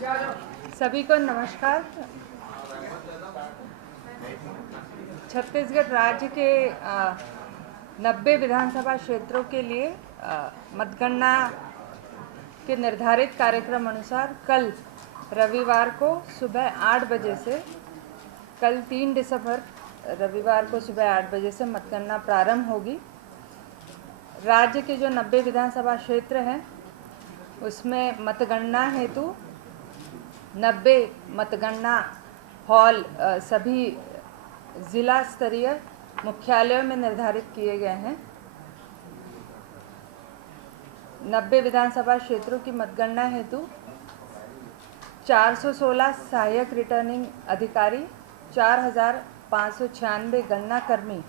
सभी को नमस्कार। छत्तीसगढ़ राज्य के 90 विधानसभा क्षेत्रों के लिए मतगणना के निर्धारित कार्यक्रम अनुसार कल रविवार को सुबह 8 बजे से कल 3 दिसंबर रविवार को सुबह 8 बजे से मतगणना प्रारंभ होगी। राज्य के जो 90 विधानसभा क्षेत्र हैं उसमें मतगणना हेतु 90 मतगणना हॉल सभी जिला स्तरीय मुख्यालयों में निर्धारित किए गए हैं। 90 विधानसभा क्षेत्रों की मतगणना हेतु 416 सहायक रिटर्निंग अधिकारी, 4,596 गणना कर्मी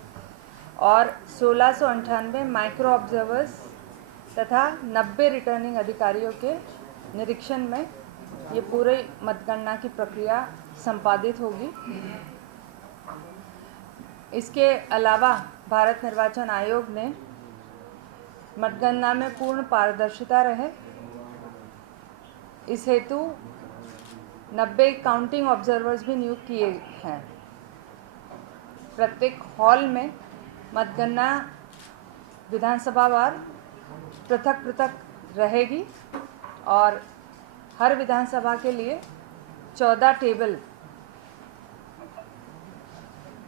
और 1698 माइक्रो ऑब्जर्वर्स तथा 90 रिटर्निंग अधिकारियों के निरीक्षण में ये पूरे मतगणना की प्रक्रिया संपादित होगी। इसके अलावा भारत निर्वाचन आयोग ने मतगणना में पूर्ण पारदर्शिता रहे, इस हेतु 90 काउंटिंग ऑब्जर्वर्स भी नियुक्त किए हैं। प्रत्येक हॉल में मतगणना विधानसभावार पृथक पृथक रहेगी और हर विधानसभा के लिए 14 टेबल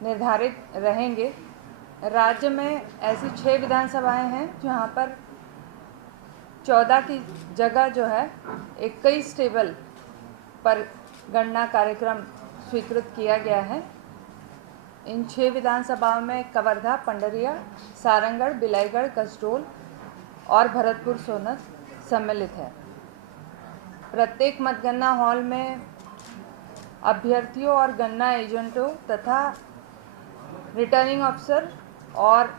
निर्धारित रहेंगे। राज्य में ऐसी 6 विधानसभाएं हैं जहां पर 14 की जगह जो है 21 टेबल पर गणना कार्यक्रम स्वीकृत किया गया है। इन 6 विधानसभाओं में कवर्धा, पंडरिया, सारंगढ़, बिलाईगढ़, कसडोल और भरतपुर सोनत सम्मिलित है। प्रत्येक मतगणना हॉल में अभ्यर्थियों और गणना एजेंटों तथा रिटर्निंग अफसर और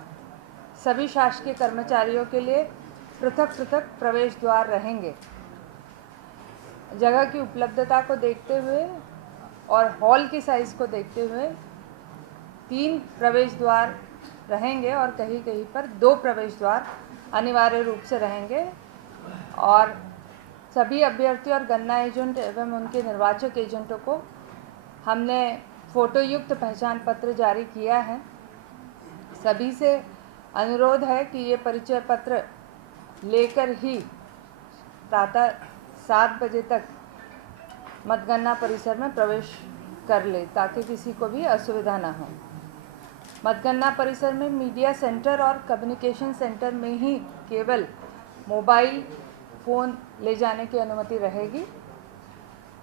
सभी शासकीय कर्मचारियों के लिए पृथक पृथक प्रवेश द्वार रहेंगे। जगह की उपलब्धता को देखते हुए और हॉल की साइज को देखते हुए 3 प्रवेश द्वार रहेंगे और कहीं कहीं पर 2 प्रवेश द्वार अनिवार्य रूप से रहेंगे और सभी अभ्यर्थी और गणना एजेंट एवं उनके निर्वाचक एजेंटों को हमने फोटोयुक्त पहचान पत्र जारी किया है। सभी से अनुरोध है कि ये परिचय पत्र लेकर ही प्रातः 7 बजे तक मतगणना परिसर में प्रवेश कर ले ताकि किसी को भी असुविधा न हो। मतगणना परिसर में मीडिया सेंटर और कम्युनिकेशन सेंटर में ही केवल मोबाइल फ़ोन ले जाने की अनुमति रहेगी।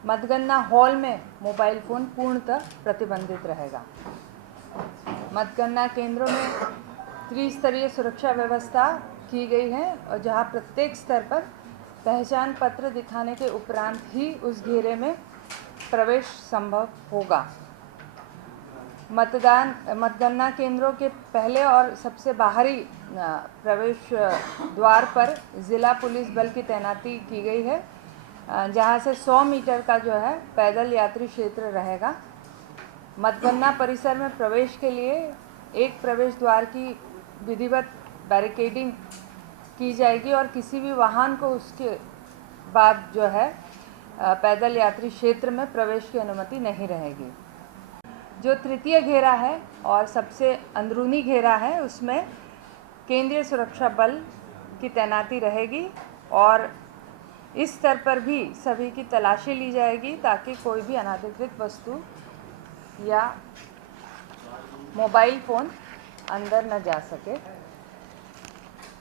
मतगणना हॉल में मोबाइल फ़ोन पूर्णतः प्रतिबंधित रहेगा। मतगणना केंद्रों में त्रिस्तरीय सुरक्षा व्यवस्था की गई है और जहां प्रत्येक स्तर पर पहचान पत्र दिखाने के उपरांत ही उस घेरे में प्रवेश संभव होगा। मतगणना केंद्रों के पहले और सबसे बाहरी प्रवेश द्वार पर ज़िला पुलिस बल की तैनाती की गई है, जहां से 100 मीटर का जो है पैदल यात्री क्षेत्र रहेगा। मतगणना परिसर में प्रवेश के लिए एक प्रवेश द्वार की विधिवत बैरिकेडिंग की जाएगी और किसी भी वाहन को उसके बाद जो है पैदल यात्री क्षेत्र में प्रवेश की अनुमति नहीं रहेगी। जो तृतीय घेरा है और सबसे अंदरूनी घेरा है उसमें केंद्रीय सुरक्षा बल की तैनाती रहेगी और इस स्तर पर भी सभी की तलाशी ली जाएगी ताकि कोई भी अनाधिकृत वस्तु या मोबाइल फ़ोन अंदर न जा सके।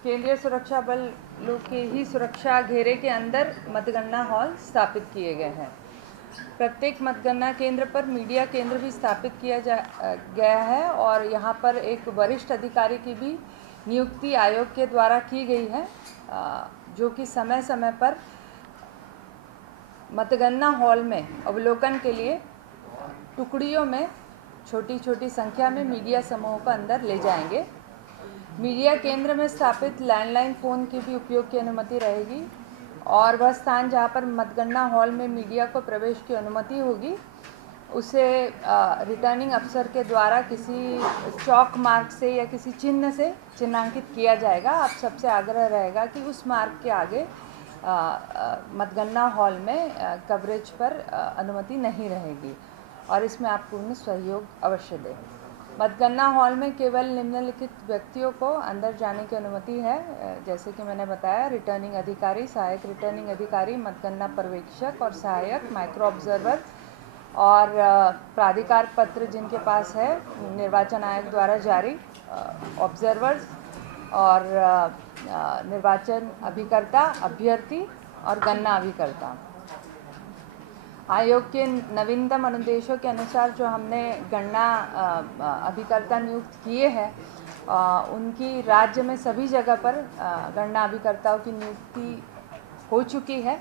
केंद्रीय सुरक्षा बल लोग के ही सुरक्षा घेरे के अंदर मतगणना हॉल स्थापित किए गए हैं। प्रत्येक मतगणना केंद्र पर मीडिया केंद्र भी स्थापित किया गया है और यहाँ पर एक वरिष्ठ अधिकारी की भी नियुक्ति आयोग के द्वारा की गई है, जो कि समय समय पर मतगणना हॉल में अवलोकन के लिए टुकड़ियों में छोटी छोटी संख्या में मीडिया समूहों को अंदर ले जाएंगे। मीडिया केंद्र में स्थापित लैंडलाइन फ़ोन की भी उपयोग की अनुमति रहेगी और वह स्थान जहां पर मतगणना हॉल में मीडिया को प्रवेश की अनुमति होगी उसे रिटर्निंग अफसर के द्वारा किसी चौक मार्क से या किसी चिन्ह से चिन्हांकित किया जाएगा। आप सबसे आग्रह रहेगा कि उस मार्क के आगे मतगणना हॉल में कवरेज पर अनुमति नहीं रहेगी और इसमें आप पूर्ण सहयोग अवश्य दें। मतगणना हॉल में केवल निम्नलिखित व्यक्तियों को अंदर जाने की अनुमति है, जैसे कि मैंने बताया, रिटर्निंग अधिकारी, सहायक रिटर्निंग अधिकारी, मतगणना पर्यवेक्षक और सहायक, माइक्रो ऑब्जर्वर और प्राधिकार पत्र जिनके पास है निर्वाचन आयोग द्वारा जारी, ऑब्जर्वर्स और निर्वाचन अभिकर्ता, अभ्यर्थी और गणना अभिकर्ता। आयोग के नवीनतम अनुदेशों के अनुसार जो हमने गणना अभिकर्ता नियुक्त किए हैं, उनकी राज्य में सभी जगह पर गणना अभिकर्ताओं की नियुक्ति हो चुकी है।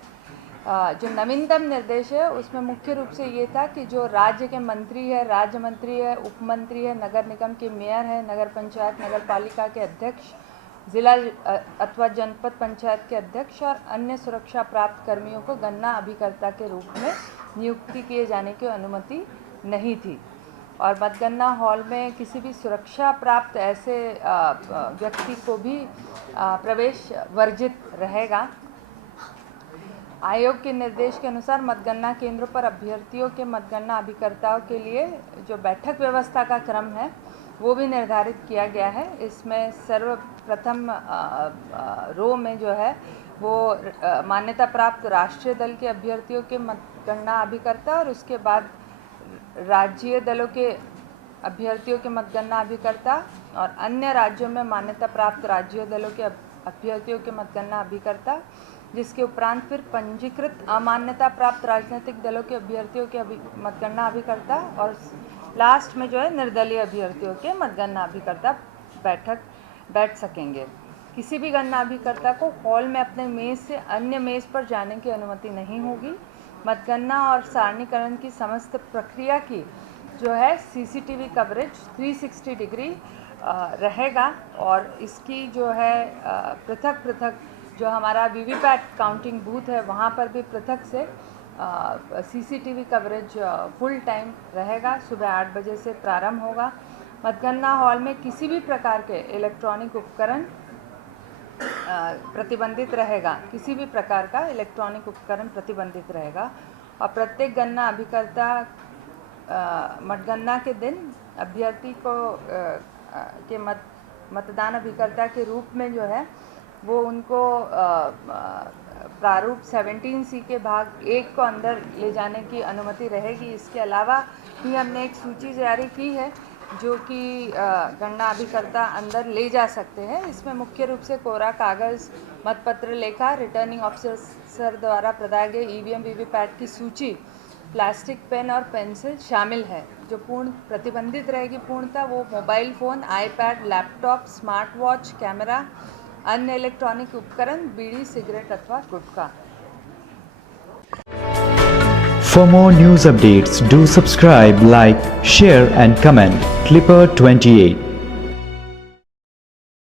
जो नवीनतम निर्देश है उसमें मुख्य रूप से ये था कि जो राज्य के मंत्री है, राज्य मंत्री है, उपमंत्री है, नगर निगम के मेयर है, नगर पंचायत, नगर पालिका के अध्यक्ष, जिला अथवा जनपद पंचायत के अध्यक्ष और अन्य सुरक्षा प्राप्त कर्मियों को गणना अभिकर्ता के रूप में नियुक्ति किए जाने की अनुमति नहीं थी और मतगणना हॉल में किसी भी सुरक्षा प्राप्त ऐसे व्यक्ति को भी प्रवेश वर्जित रहेगा। आयोग के निर्देश के अनुसार मतगणना केंद्रों पर अभ्यर्थियों के मतगणना अभिकर्ताओं के लिए जो बैठक व्यवस्था का क्रम है वो भी निर्धारित किया गया है। इसमें सर्वप्रथम रो में जो है वो मान्यता प्राप्त राष्ट्रीय दल के अभ्यर्थियों के मतगणना अभिकर्ता और उसके बाद राज्यीय दलों के अभ्यर्थियों के मतगणना अभिकर्ता और अन्य राज्यों में मान्यता प्राप्त राज्यीय दलों के अभ्यर्थियों के मतगणना अभिकर्ता, जिसके उपरांत फिर पंजीकृत अमान्यता प्राप्त राजनीतिक दलों के अभ्यर्थियों के मतगणना अभिकर्ता और लास्ट में जो है निर्दलीय अभ्यर्थियों के मतगणना अभिकर्ता बैठ सकेंगे। किसी भी गणना अभिकर्ता को हॉल में अपने मेज़ से अन्य मेज़ पर जाने की अनुमति नहीं होगी। मतगणना और सारणीकरण की समस्त प्रक्रिया की जो है सीसीटीवी कवरेज 360 डिग्री रहेगा और इसकी जो है पृथक जो हमारा वीवीपैट काउंटिंग बूथ है वहाँ पर भी पृथक से सीसीटीवी कवरेज फुल टाइम रहेगा। सुबह 8 बजे से प्रारंभ होगा। मतगणना हॉल में किसी भी प्रकार के इलेक्ट्रॉनिक उपकरण प्रतिबंधित रहेगा, किसी भी प्रकार का इलेक्ट्रॉनिक उपकरण प्रतिबंधित रहेगा और प्रत्येक गणना अभिकर्ता मतगणना के दिन अभ्यर्थी को के मतदान अभिकर्ता के रूप में जो है वो उनको प्रारूप 17C के भाग 1 को अंदर ले जाने की अनुमति रहेगी। इसके अलावा भी हमने एक सूची जारी की है जो कि गणना अभिकर्ता अंदर ले जा सकते हैं। इसमें मुख्य रूप से कोरा कागज़, मतपत्र लेखा, रिटर्निंग ऑफिसर द्वारा प्रदाय गए ईवीएम वीवीपैट की सूची, प्लास्टिक पेन और पेंसिल शामिल है। जो पूर्ण प्रतिबंधित रहेगी पूर्णतः वो mobile phone, iPad, laptop, smart watch, camera, अन्य इलेक्ट्रॉनिक उपकरण, बीड़ी, सिगरेट अथवा गुटखा। For more news updates, do subscribe, like, share and comment. Clipper 28